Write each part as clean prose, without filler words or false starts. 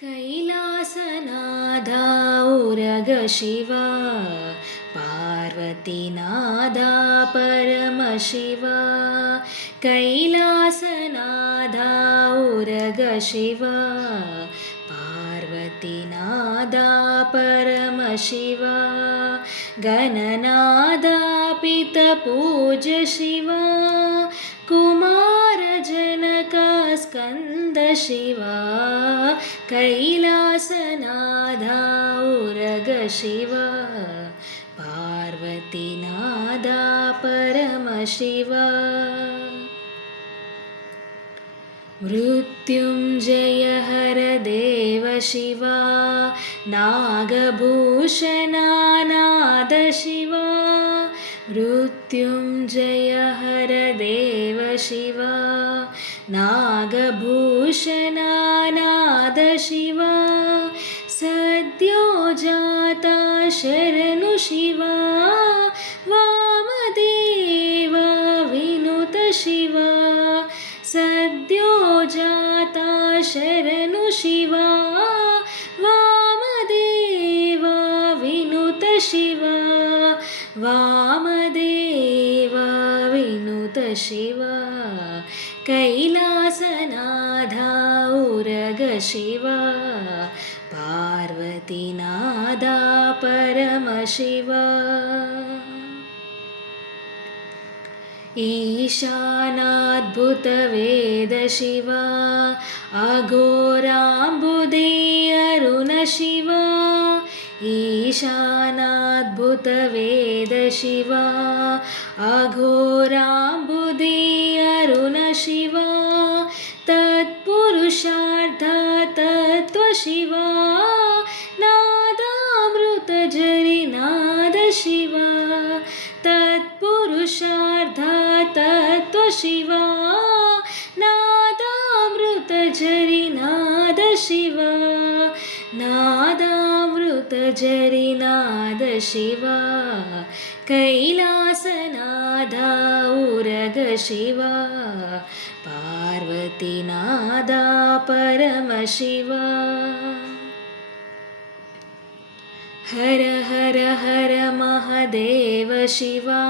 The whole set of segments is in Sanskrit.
कैलासनादा उरग शिवा पार्वतीनादा परमशिवा कैलासनादा उरग शिवा पार्वतीनादा परमशिवा गणनादा पितपूज शिवा कुमारजनका स्कन्द शिवा कैलासनादा उरग शिवा पार्वतीनादा परमशिवा मृत्युञ्जय हर देव शिवा नागभूषणानाद शिवा मृत्युञ्जय हर देव शिवा नागभूषणानाद शिवा सद्यो जाता शरणु शिवा वामदेवा विनुत शिवा सद्यो जाता शरणु शिवा वामदेवा विनुत शिवा वामदेवा विनुत शिवा कैलासनादा उरग शिवा पार्वतीनादा परमशिवा ईशानाद्भुतवेद शिवा अघोराम्बुदे अरुण शिवा ईशानाद्भुतवेद शिवा अघोराम्बुदे अरुण शिवा तत्पुरुषार्थ तत्त्वशिवा नादामृतझरि नाद शिवा तत्पुरुषार्थ तत्त्वशिवा नादामृतझरि नाद शिवा नादामृतझरि नाद शिवा कैलासनादा उरग शिवा पार्वतीनादा परमशिवा हर हर हर महादेव शिवा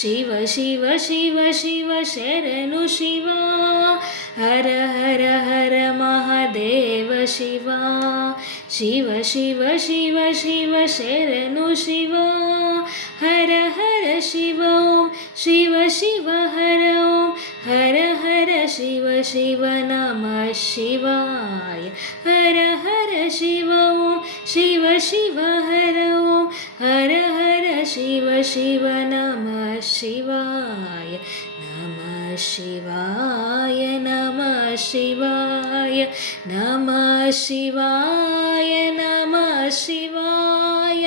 शिव शिव शिव शिव शरणु शिवा हर हर हर महादेव शिवा शिव शिव शिव शिव शरणु शिवा हर हर शिव ओम शिव शिव हर ओम हर हर शिव शिव नमः शिवाय हर हर शिव ओम शिव शिव हर ओम हर हर शिव शिव नमः शिवाय नमः शिवाय नमः शिवाय नमः शिवाय नमः शिवाय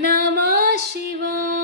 नमः शिवाय।